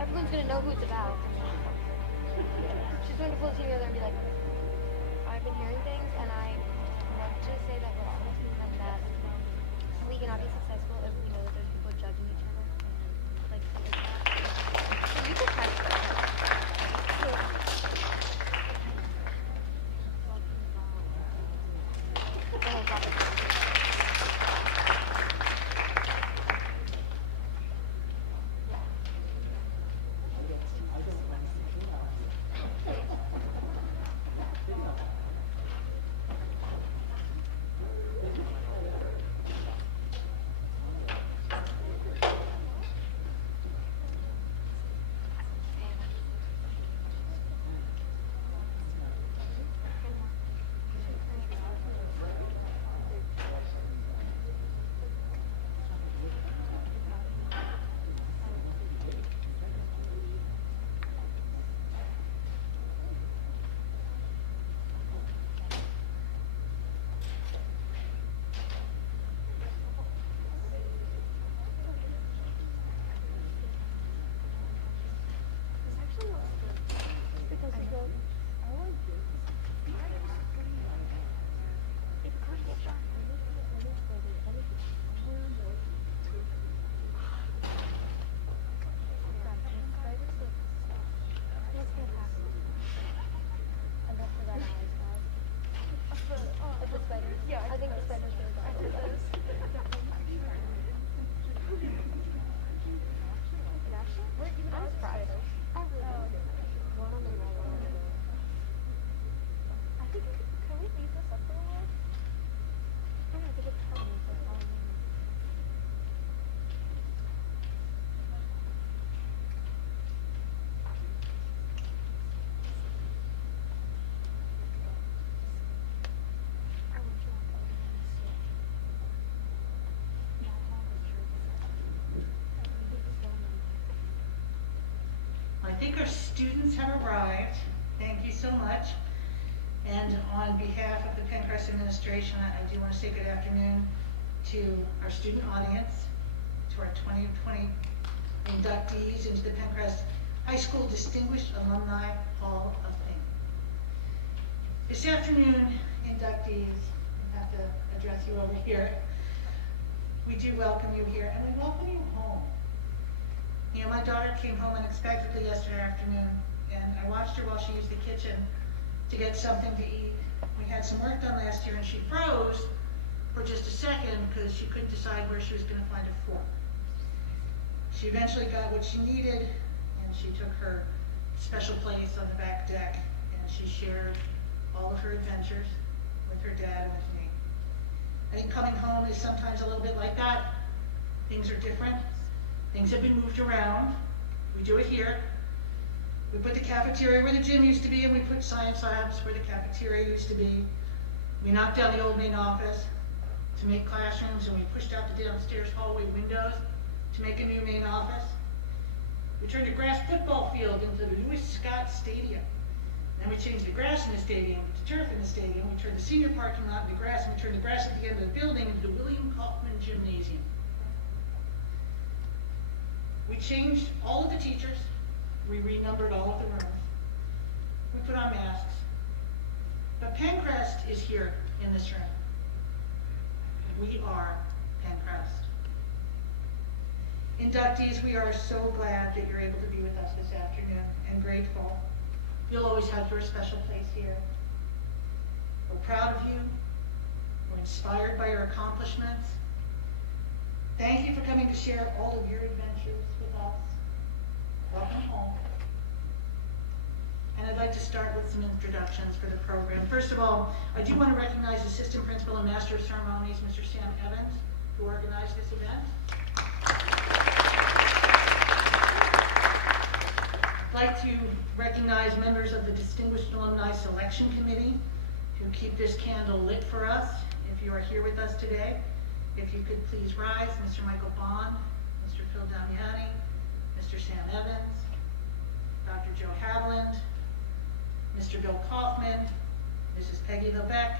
Everyone's gonna know who it's about. She's going to pull the team together and be like, I've been hearing things, and I want to say that we're all and that we cannot be successful if we know that there's people judging each other. Like, you could try to the whole topic. I think our students have arrived. Thank you so much. And on behalf of the Pencrest administration, I do want to say good afternoon to our student audience, to our 2020 inductees into the Pencrest High School Distinguished Alumni Hall of Fame. This afternoon, inductees, I have to address you over here. We do welcome you here, and we welcome you home. You know, my daughter came home unexpectedly yesterday afternoon, and I watched her while she used the kitchen to get something to eat. We had some work done last year, and she froze for just a second because she couldn't decide where she was going to find a fork. She eventually got what she needed, and she took her special place on the back deck, and she shared all of her adventures with her dad and with me. I think coming home is sometimes a little bit like that. Things are different. Things have been moved around. We do it here. We put the cafeteria where the gym used to be, and we put science labs where the cafeteria used to be. We knocked down the old main office to make classrooms, and we pushed out the downstairs hallway windows to make a new main office. We turned a grass football field into the Lewis Scott Stadium. Then we changed the grass in the stadium to turf in the stadium. We turned the senior parking lot into grass, and we turned the grass at the end of the building into the William Kaufman Gymnasium. We changed all of the teachers. We renumbered all of the rooms. We put on masks. But Pencrest is here in this room. We are Pencrest. Inductees, we are so glad that you're able to be with us this afternoon and grateful. You'll always have your special place here. We're proud of you. We're inspired by your accomplishments. Thank you for coming to share all of your adventures with us. Welcome home. And I'd like to start with some introductions for the program. First of all, I do want to recognize Assistant Principal and Master of Ceremonies, Mr. Sam Evans, who organized this event. I'd like to recognize members of the Distinguished Alumni Selection Committee who keep this candle lit for us. If you are here with us today, if you could please rise. Mr. Michael Bond, Mr. Phil Damiani, Mr. Sam Evans, Dr. Joe Havilland, Mr. Bill Kaufman, Mrs. Peggy Lebeck,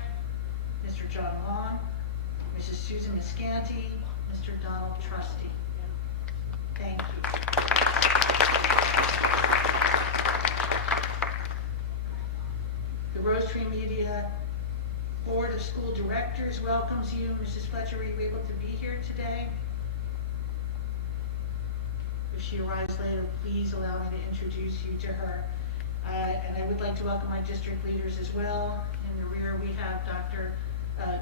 Mr. John Long, Mrs. Susan Muscanti, Mr. Donald Trusty. Thank you. The Rose Tree Media Board of School Directors welcomes you. Mrs. Fletcher, were you able to be here today? If she arrives later, please allow me to introduce you to her. And I would like to welcome my district leaders as well. In the rear, we have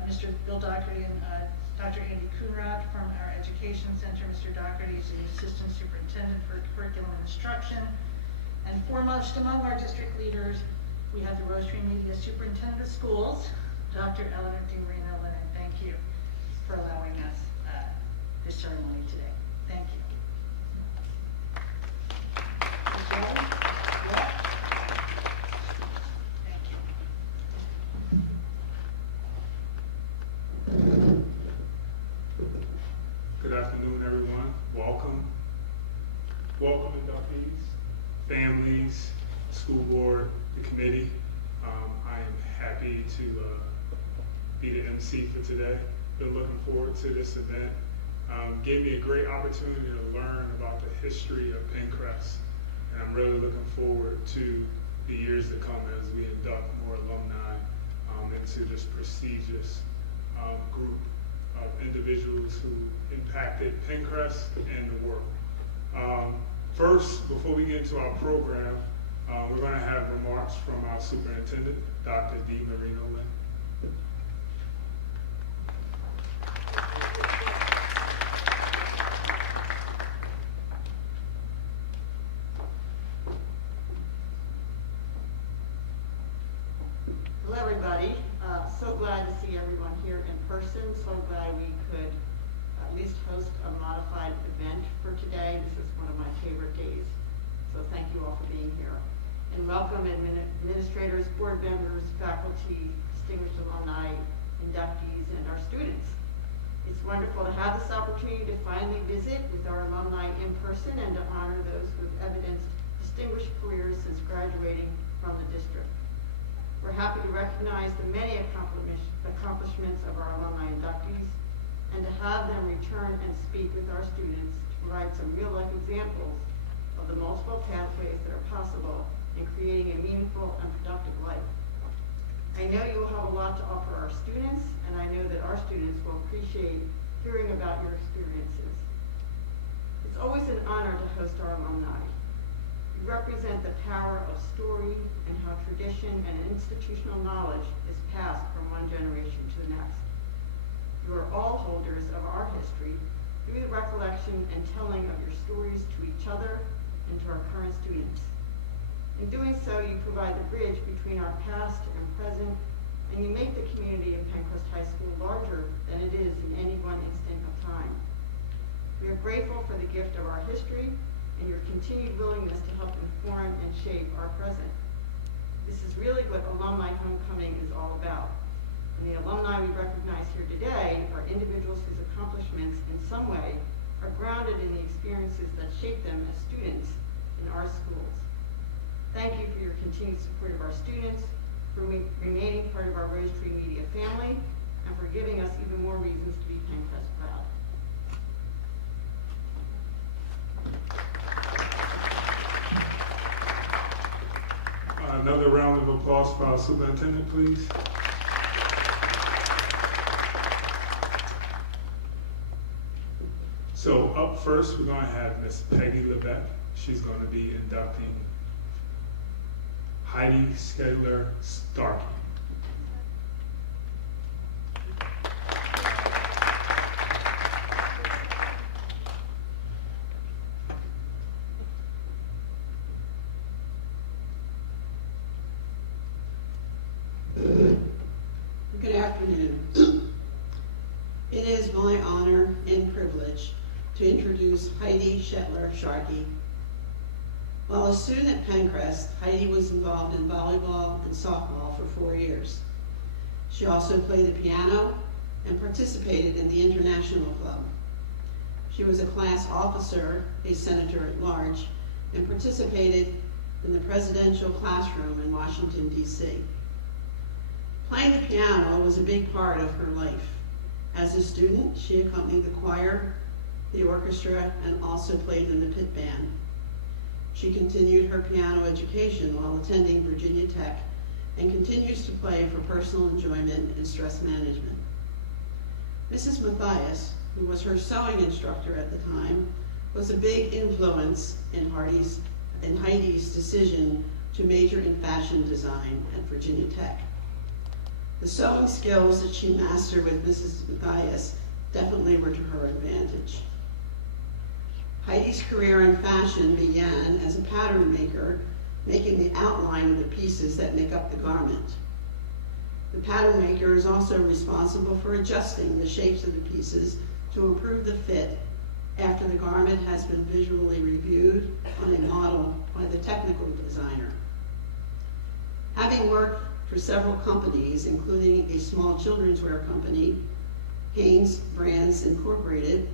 Mr. Bill Doherty and Dr. Andy Coonrod from our Education Center. Mr. Doherty is the Assistant Superintendent for Curriculum and Instruction. And foremost among our district leaders, we have the Rose Tree Media Superintendent of Schools, Dr. Eleanor DiMarino-Lennon. Thank you for allowing us this ceremony today. Thank you. Good afternoon, everyone. Welcome. Welcome, inductees, families, school board, the committee. I am happy to be the MC for today. Been looking forward to this event. Gave me a great opportunity to learn about the history of Penncrest, and I'm really looking forward to the years to come as we induct more alumni into this prestigious group of individuals who impacted Penncrest and the world. First, before we get into our program, we're going to have remarks from our superintendent, Dr. DiMarino-Lennon. Hello, everybody. So glad to see everyone here in person. So glad we could at least host a modified event for today. This is one of my favorite days. So thank you all for being here. And welcome administrators, board members, faculty, distinguished alumni, inductees, and our students. It's wonderful to have this opportunity to finally visit with our alumni in person and to honor those who have evidenced distinguished careers since graduating from the district. We're happy to recognize the many accomplishments of our alumni inductees and to have them return and speak with our students to provide some real-life examples of the multiple pathways that are possible in creating a meaningful and productive life. I know you will have a lot to offer our students, and I know that our students will appreciate hearing about your experiences. It's always an honor to host our alumni. You represent the power of story and how tradition and institutional knowledge is passed from one generation to the next. You are all holders of our history through the recollection and telling of your stories to each other and to our current students. In doing so, you provide the bridge between our past and present, and you make the community of Penncrest High School larger than it is in any one instant of time. We are grateful for the gift of our history and your continued willingness to help inform and shape our present. This is really what Alumni Homecoming is all about. And the alumni we recognize here today are individuals whose accomplishments in some way are grounded in the experiences that shape them as students in our schools. Thank you for your continued support of our students, for remaining part of our Rose Tree Media family, and for giving us even more reasons to be Penncrest proud. Another round of applause for our superintendent, please. So up first, we're going to have Miss Peggy Lebeck. She's going to be inducting Heidi Schedler Starkey. Good afternoon. It is my honor and privilege to introduce Heidi Schedler Starkey. While a student at Pencrest, Heidi was involved in volleyball and softball for 4 years. She also played the piano and participated in the International Club. She was a class officer, a senator at large, and participated in the presidential classroom in Washington, D.C. Playing the piano was a big part of her life. As a student, she accompanied the choir, the orchestra, and also played in the pit band. She continued her piano education while attending Virginia Tech and continues to play for personal enjoyment and stress management. Mrs. Matthias, who was her sewing instructor at the time, was a big influence in Heidi's decision to major in fashion design at Virginia Tech. The sewing skills that she mastered with Mrs. Matthias definitely were to her advantage. Heidi's career in fashion began as a pattern maker, making the outline of the pieces that make up the garment. The pattern maker is also responsible for adjusting the shapes of the pieces to improve the fit after the garment has been visually reviewed on a model by the technical designer. Having worked for several companies, including a small children's wear company, Hanes Brands Incorporated,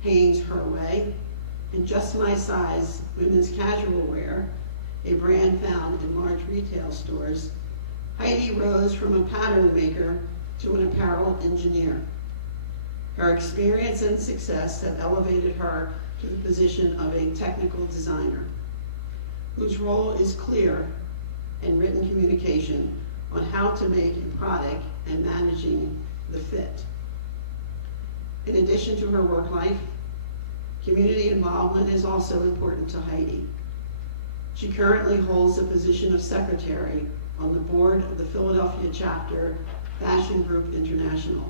Hanes Her Way, and Just My Size Women's Casual Wear, a brand found in large retail stores, Heidi rose from a pattern maker to an apparel engineer. Her experience and success have elevated her to the position of a technical designer, whose role is clear in written communication on how to make a product and managing the fit. In addition to her work life, community involvement is also important to Heidi. She currently holds the position of secretary on the board of the Philadelphia chapter, Fashion Group International.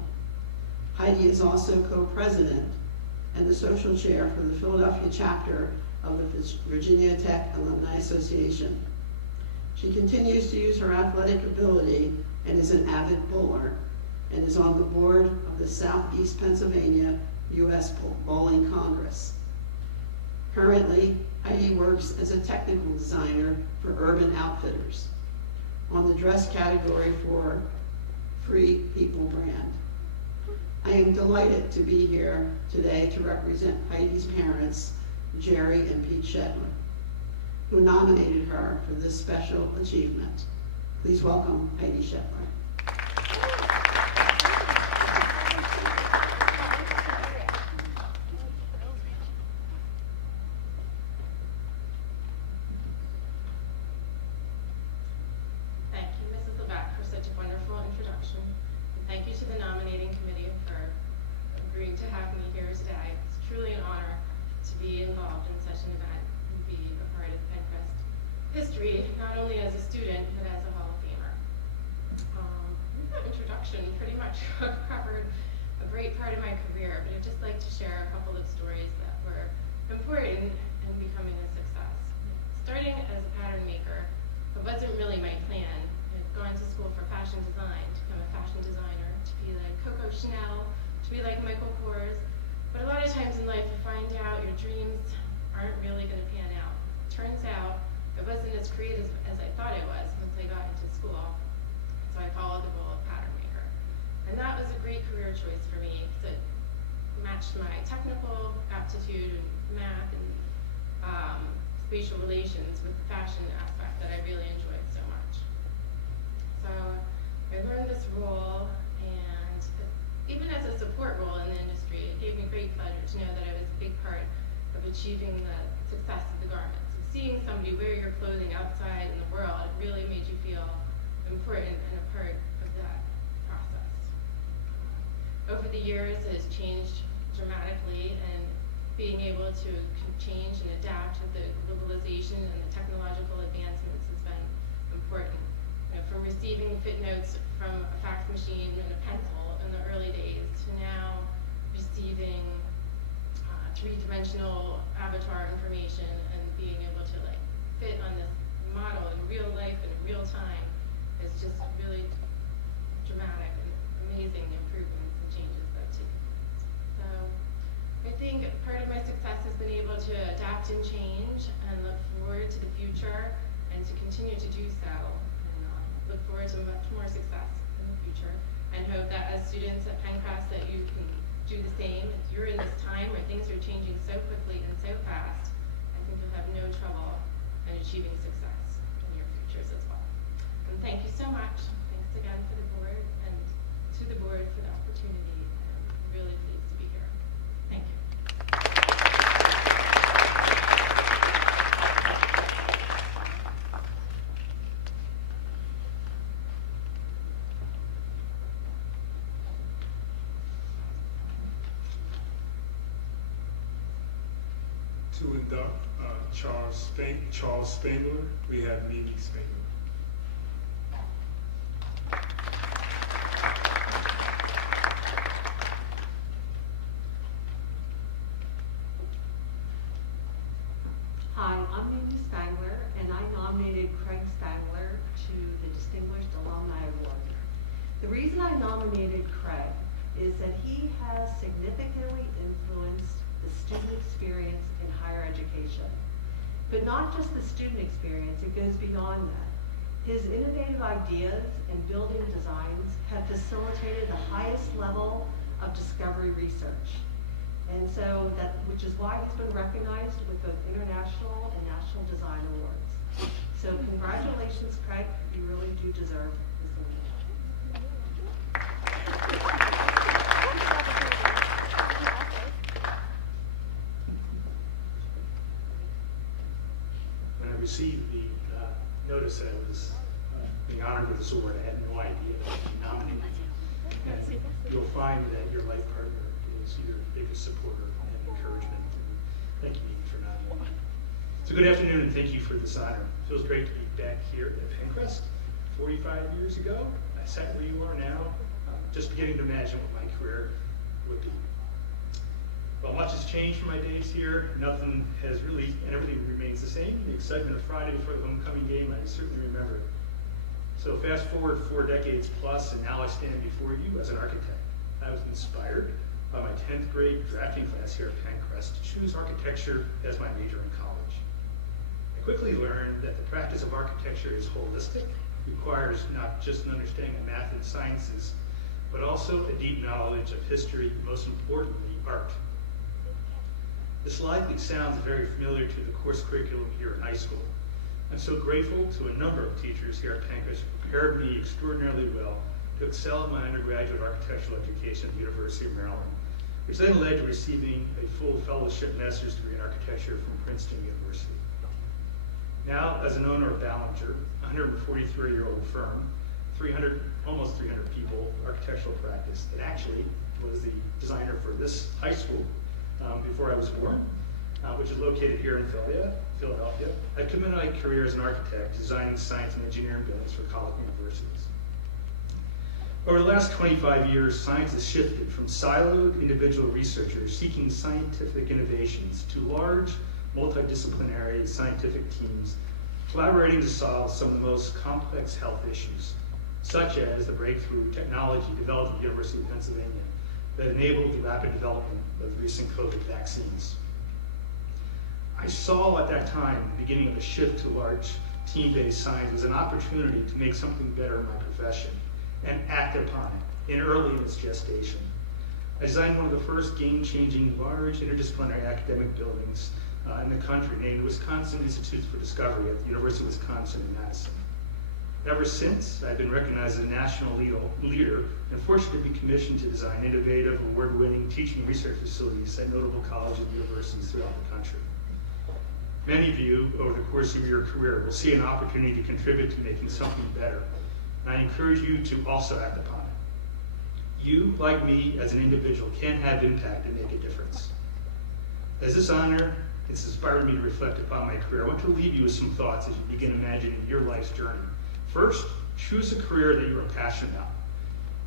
Heidi is also co-president and the social chair for the Philadelphia chapter of the Virginia Tech Alumni Association. She continues to use her athletic ability and is an avid bowler, and is on the board of the Southeast Pennsylvania U.S. Bowling Congress. Currently, Heidi works as a technical designer for Urban Outfitters on the dress category for Free People brand. I am delighted to be here today to represent Heidi's parents, Jerry and Pete Schedler, who nominated her for this special achievement. Please welcome Heidi Schedler. History, not only as a student, but as a Hall of Famer. That introduction pretty much covered a great part of my career, but I'd just like to share a couple of stories that were important in becoming a success. Starting as a pattern maker, it wasn't really my plan. I'd gone to school for fashion design, to become a fashion designer, to be like Coco Chanel, to be like Michael Kors. But a lot of times in life, you find out your dreams aren't really going to pan out. Turns out, it wasn't as creative as I thought it was once I got into school, so I followed the role of pattern maker. And that was a great career choice for me because it matched my technical aptitude, math, and spatial relations with the fashion aspect that I really enjoyed so much. So I learned this role, and even as a support role in the industry, it gave me great pleasure to know that I was a big part of achieving the success of the garments. Seeing somebody wear your clothing outside in the world, it really made you feel important and a part of that process. Over the years, it has changed dramatically, and being able to change and adapt with the globalization and the technological advancements has been important. From receiving fit notes from a fax machine and a pencil in the early days to now receiving three-dimensional avatar information and being able to fit on this model in real life and in real time is just really dramatic and amazing improvements and changes that I've taken. So I think part of my success has been able to adapt and change and look for forward to the future and to continue to do so, and look forward to much more success in the future, and hope that as students at Pencrest that you can do the same. If you're in this time where things are changing so quickly and so fast, I think you'll have no trouble in achieving success in your futures as well. And thank you so much. Thanks again for the board and to the board for the opportunity. I'm really pleased to be here. Thank you. To induct Charles Spangler, we have Mimi Spangler. Hi, I'm Mimi Spangler, and I nominated Craig Spangler to the Distinguished Alumni Award. The reason I nominated Craig is that he has significantly influenced the student experience in higher education. But not just the student experience, it goes beyond that. His innovative ideas and building designs have facilitated the highest level of discovery research. And so which is why he's been recognized with both international and national design awards. So congratulations, Craig, you really do deserve this award. When I received the notice that I was being honored with this award, I had no idea that I'd be nominated. And you'll find that your life partner is your biggest supporter and encouragement. And thank you, Mimi, for nominating me. So good afternoon, and thank you for this honor. It feels great to be back here at Pencrest. 45 years ago, I sat where you are now, just beginning to imagine what my career would be. Well, much has changed from my days here. Nothing has really, and everything remains the same. The excitement of Friday before the homecoming game, I certainly remember it. So fast forward 4 decades plus, and now I stand before you as an architect. I was inspired by my 10th grade drafting class here at Pencrest to choose architecture as my major in college. I quickly learned that the practice of architecture is holistic, requires not just an understanding of math and sciences, but also a deep knowledge of history, and most importantly, art. This likely sounds very familiar to the course curriculum here in high school. I'm so grateful to a number of teachers here at Pencrest who prepared me extraordinarily well to excel in my undergraduate architectural education at the University of Maryland, which then led to receiving a full fellowship master's degree in architecture from Princeton University. Now, as an owner of Ballinger, a 143-year-old firm, almost 300 people, architectural practice, that actually was the designer for this high school before I was born, which is located here in Philadelphia. I committed my career as an architect, designing science and engineering buildings for college universities. Over the last 25 years, science has shifted from siloed individual researchers seeking scientific innovations to large, multidisciplinary scientific teams collaborating to solve some of the most complex health issues, such as the breakthrough technology developed at the University of Pennsylvania that enabled the rapid development of recent COVID vaccines. I saw at that time the beginning of a shift to large team-based science as an opportunity to make something better in my profession and act upon it early in its gestation. I designed one of the first game-changing large interdisciplinary academic buildings in the country, named Wisconsin Institutes for Discovery at the University of Wisconsin in Madison. Ever since, I've been recognized as a national leader and fortunate to be commissioned to design innovative, award-winning teaching research facilities at notable colleges and universities throughout the country. Many of you, over the course of your career, will see an opportunity to contribute to making something better, and I encourage you to also act upon it. You, like me, as an individual, can have impact and make a difference. As this honor has inspired me to reflect upon my career, I want to leave you with some thoughts as you begin imagining your life's journey. First, choose a career that you are passionate about.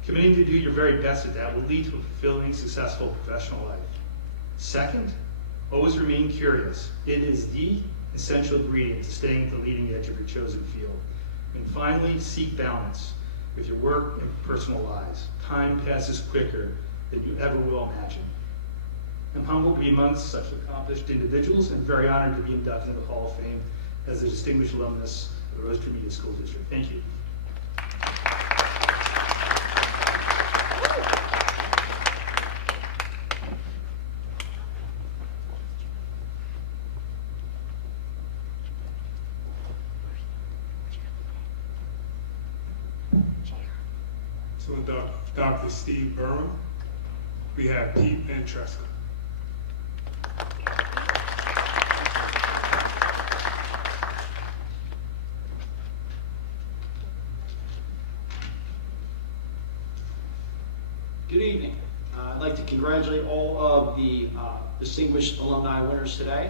Committing to do your very best at that will lead to a fulfilling, successful professional life. Second, always remain curious. It is the essential ingredient to staying at the leading edge of your chosen field. And finally, seek balance with your work and personal lives. Time passes quicker than you ever will imagine. I'm humbled to be amongst such accomplished individuals and very honored to be inducted into the Hall of Fame as a distinguished alumnus of the Rose Tree Media School District. Thank you. So with Dr. Steve Burnham, we have Pete and Tresca. Good evening. I'd like to congratulate all of the distinguished alumni winners today.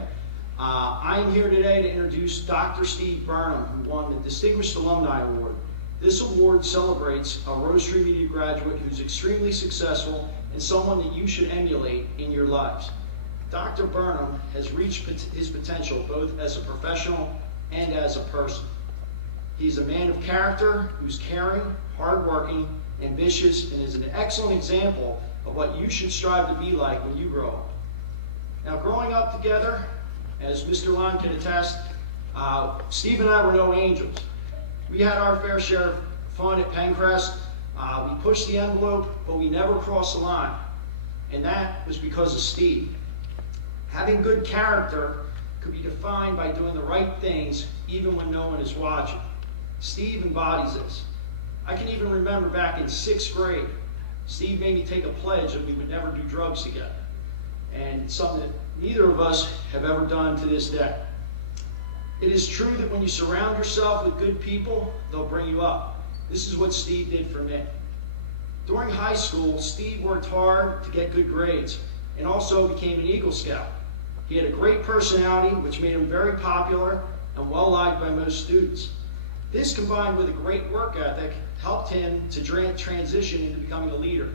I am here today to introduce Dr. Steve Burnham, who won the Distinguished Alumni Award. This award celebrates a Rose Tree Media graduate who's extremely successful and someone that you should emulate in your lives. Dr. Burnham has reached his potential both as a professional and as a person. He's a man of character who's caring, hardworking, ambitious, and is an excellent example of what you should strive to be like when you grow up. Now, growing up together, as Mr. Lon can attest, Steve and I were no angels. We had our fair share of fun at Pencrest. We pushed the envelope, but we never crossed the line. And that was because of Steve. Having good character could be defined by doing the right things even when no one is watching. Steve embodies this. I can even remember back in 6th grade, Steve made me take a pledge that we would never do drugs together. And it's something that neither of us have ever done to this day. It is true that when you surround yourself with good people, they'll bring you up. This is what Steve did for me. During high school, Steve worked hard to get good grades and also became an Eagle Scout. He had a great personality, which made him very popular and well-liked by most students. This, combined with a great work ethic, helped him to transition into becoming a leader.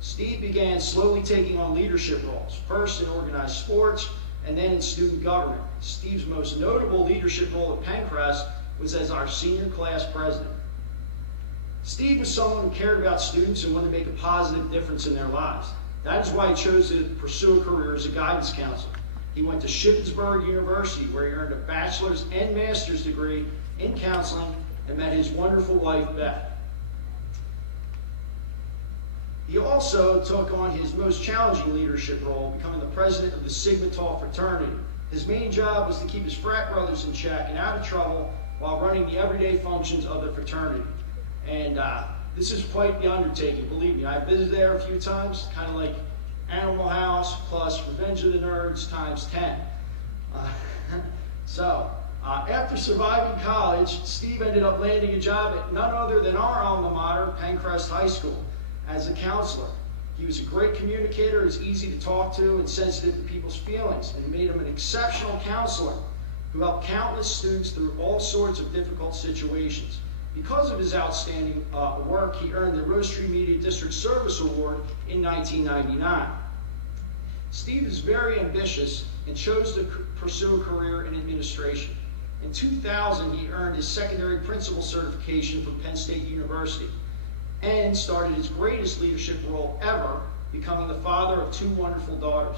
Steve began slowly taking on leadership roles, first in organized sports and then in student government. Steve's most notable leadership role at Pencrest was as our senior class president. Steve was someone who cared about students and wanted to make a positive difference in their lives. That is why he chose to pursue a career as a guidance counselor. He went to Shippensburg University, where he earned a bachelor's and master's degree in counseling and met his wonderful wife, Beth. He also took on his most challenging leadership role, becoming the president of the Sigma Tau fraternity. His main job was to keep his frat brothers in check and out of trouble while running the everyday functions of the fraternity. And this is quite the undertaking, believe me. I've visited there a few times, kind of like Animal House plus Revenge of the Nerds times 10. After surviving college, Steve ended up landing a job at none other than our alma mater, Pencrest High School, as a counselor. He was a great communicator, is easy to talk to, and sensitive to people's feelings, and made him an exceptional counselor who helped countless students through all sorts of difficult situations. Because of his outstanding work, he earned the Rose Tree Media District Service Award in 1999. Steve is very ambitious and chose to pursue a career in administration. In 2000, he earned his secondary principal certification from Penn State University and started his greatest leadership role ever, becoming the father of 2 wonderful daughters.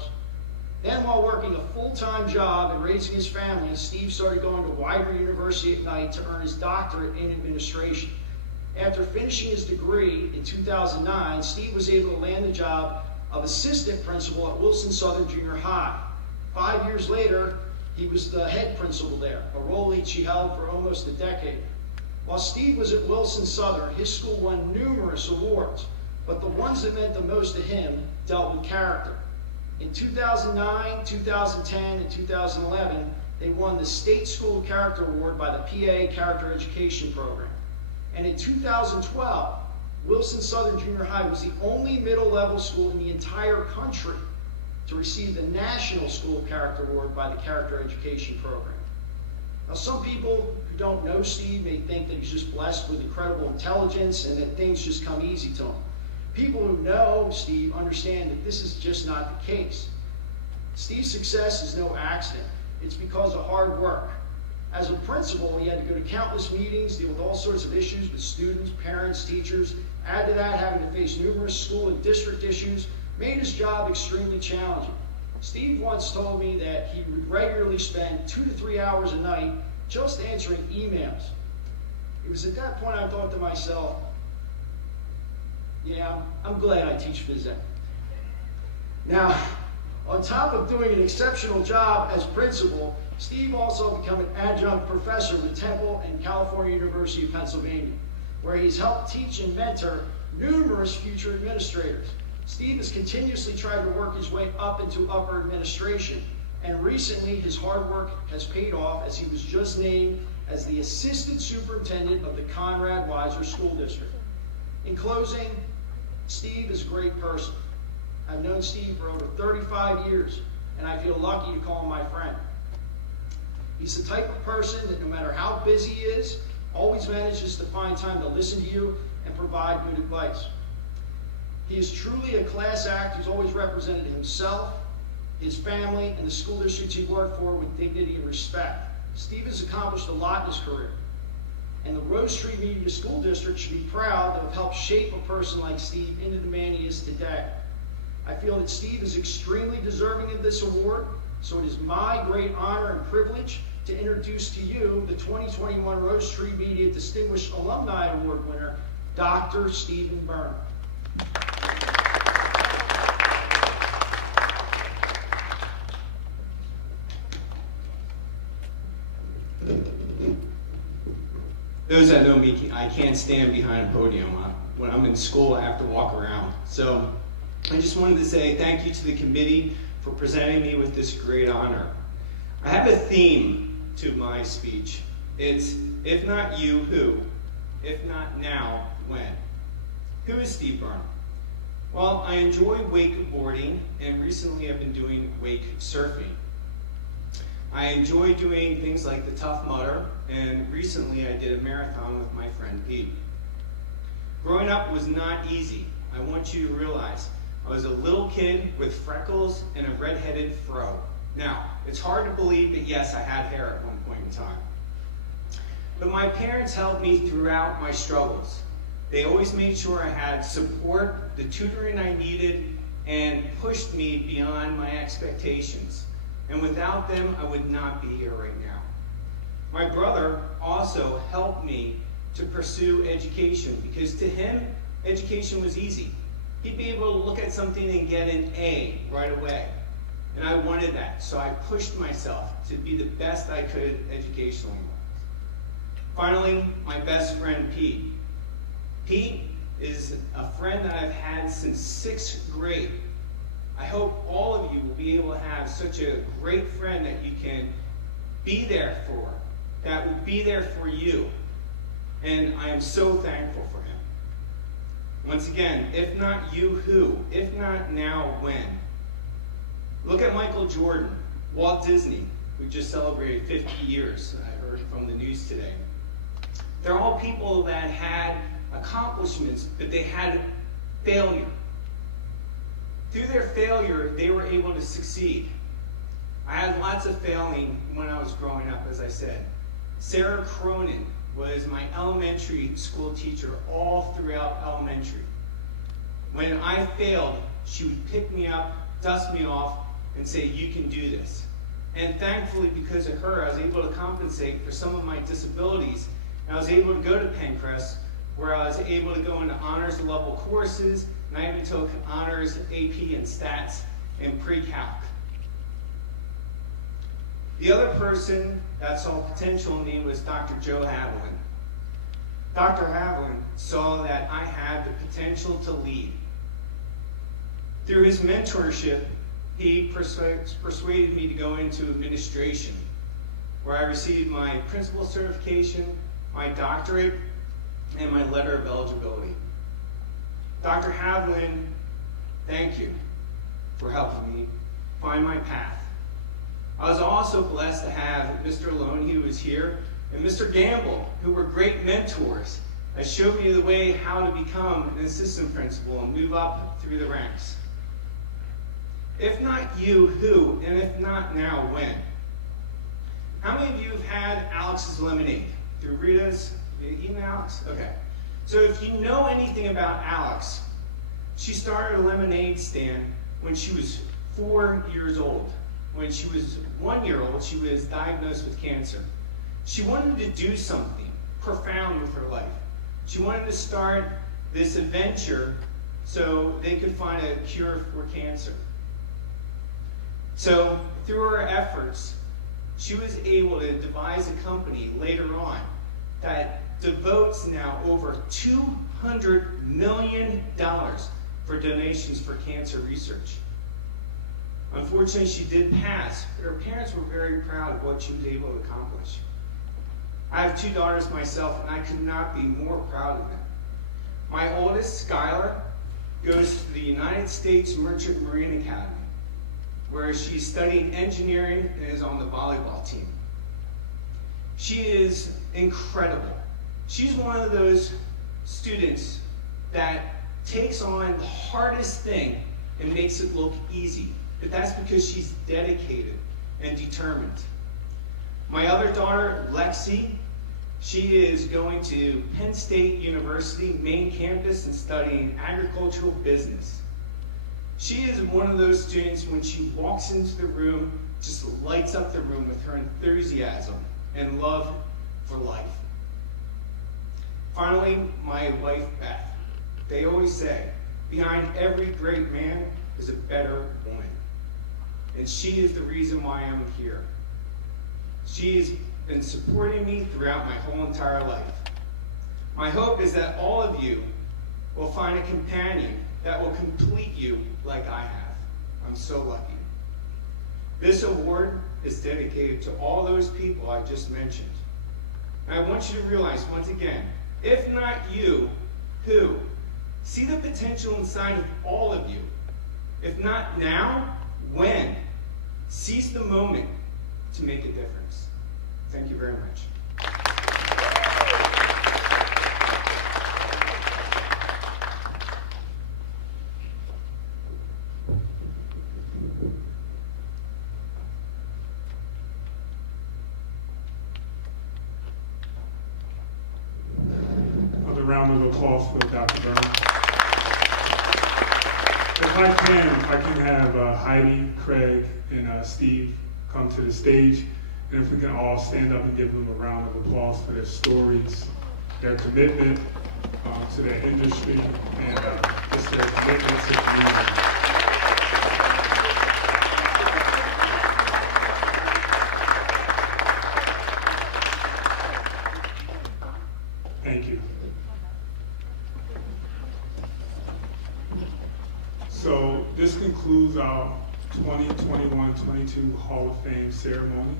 Then, while working a full-time job and raising his family, Steve started going to Widener University at night to earn his doctorate in administration. After finishing his degree in 2009, Steve was able to land the job of assistant principal at Wilson Southern Junior High. 5 years later, he was the head principal there, a role he held for almost a decade. While Steve was at Wilson Southern, his school won numerous awards, but the ones that meant the most to him dealt with character. In 2009, 2010, and 2011, they won the State School of Character Award by the PA Character Education Program. And in 2012, Wilson Southern Junior High was the only middle-level school in the entire country to receive the National School of Character Award by the Character Education Program. Now, some people who don't know Steve may think that he's just blessed with incredible intelligence and that things just come easy to him. People who know Steve understand that this is just not the case. Steve's success is no accident. It's because of hard work. As a principal, he had to go to countless meetings, deal with all sorts of issues with students, parents, teachers. Add to that, having to face numerous school and district issues made his job extremely challenging. Steve once told me that he would regularly spend 2 to 3 hours a night just answering emails. It was at that point I thought to myself, yeah, I'm glad I teach phys ed. Now, on top of doing an exceptional job as principal, Steve also became an adjunct professor with Temple and California University of Pennsylvania, where he's helped teach and mentor numerous future administrators. Steve has continuously tried to work his way up into upper administration, and recently his hard work has paid off as he was just named as the Assistant Superintendent of the Conrad Weiser School District. In closing, Steve is a great person. I've known Steve for over 35 years, and I feel lucky to call him my friend. He's the type of person that no matter how busy he is, always manages to find time to listen to you and provide good advice. He is truly a class act who's always represented himself, his family, and the school districts he worked for with dignity and respect. Steve has accomplished a lot in his career, and the Rose Tree Media School District should be proud to have helped shape a person like Steve into the man he is today. I feel that Steve is extremely deserving of this award, so it is my great honor and privilege to introduce to you the 2021 Rose Tree Media Distinguished Alumni Award winner, Dr. Steve Burnham. Those that know me, I can't stand behind a podium. When I'm in school, I have to walk around. So I just wanted to say thank you to the committee for presenting me with this great honor. I have a theme to my speech. It's, if not you, who? If not now, when? Who is Steve Burnham? Well, I enjoy wakeboarding, and recently I've been doing wake surfing. I enjoy doing things like the Tough Mudder, and recently I did a marathon with my friend Pete. Growing up was not easy. I want you to realize I was a little kid with freckles and a red-headed fro. Now, it's hard to believe that yes, I had hair at one point in time. But my parents helped me throughout my struggles. They always made sure I had support, the tutoring I needed, and pushed me beyond my expectations. And without them, I would not be here right now. My brother also helped me to pursue education because to him, education was easy. He'd be able to look at something and get an A right away. And I wanted that, so I pushed myself to be the best I could educationally. Finally, my best friend, Pete. Pete is a friend that I've had since 6th grade. I hope all of you will be able to have such a great friend that you can be there for, that will be there for you. And I am so thankful for him. Once again, if not you, who? If not now, when? Look at Michael Jordan, Walt Disney, who just celebrated 50 years, I heard from the news today. They're all people that had accomplishments, but they had failure. Through their failure, they were able to succeed. I had lots of failing when I was growing up, as I said. Sarah Cronin was my elementary school teacher all throughout elementary. When I failed, she would pick me up, dust me off, and say, you can do this. And thankfully, because of her, I was able to compensate for some of my disabilities. And I was able to go to Pencrest, where I was able to go into honors level courses, and I even took honors AP and stats and pre-calc. The other person that saw potential in me was Dr. Joe Havilland. Dr. Havilland saw that I had the potential to lead. Through his mentorship, he persuaded me to go into administration, where I received my principal certification, my doctorate, and my letter of eligibility. Dr. Havilland, thank you for helping me find my path. I was also blessed to have Mr. Lone, who was here, and Mr. Gamble, who were great mentors that showed me the way how to become an assistant principal and move up through the ranks. If not you, who? And if not now, when? How many of you have had Alex's Lemonade? Through Rita's? Have you eaten Alex? Okay. So if you know anything about Alex, she started a lemonade stand when she was 4 years old. When she was 1 year old, she was diagnosed with cancer. She wanted to do something profound with her life. She wanted to start this adventure so they could find a cure for cancer. So through her efforts, she was able to devise a company later on that devotes now over $200 million for donations for cancer research. Unfortunately, she did pass, but her parents were very proud of what she was able to accomplish. I have 2 daughters myself, and I could not be more proud of them. My oldest, Schuyler, goes to the United States Merchant Marine Academy, where she's studying engineering and is on the volleyball team. She is incredible. She's one of those students that takes on the hardest thing and makes it look easy. But that's because she's dedicated and determined. My other daughter, Lexi, she is going to Penn State University main campus and studying agricultural business. She is one of those students, when she walks into the room, just lights up the room with her enthusiasm and love for life. Finally, my wife, Beth. They always say, behind every great man is a better woman. And she is the reason why I'm here. She has been supporting me throughout my whole entire life. My hope is that all of you will find a companion that will complete you like I have. I'm so lucky. This award is dedicated to all those people I just mentioned. And I want you to realize once again, if not you, who? See the potential inside of all of you. If not now, when? Seize the moment to make a difference. Thank you very much. Another round of applause for Dr. Burnham. If I can have Heidi, Craig, and Steve come to the stage, and if we can all stand up and give them a round of applause for their stories, their commitment to their industry, and just their commitment to the community. Thank you. So this concludes our 2021-22 Hall of Fame ceremony.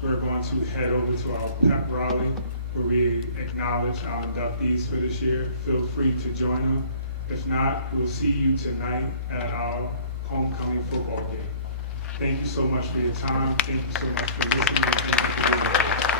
We're going to head over to our Pep Rally, where we acknowledge our inductees for this year. Feel free to join them. If not, we'll see you tonight at our homecoming football game. Thank you so much for your time. Thank you so much for listening. Thank you for being here.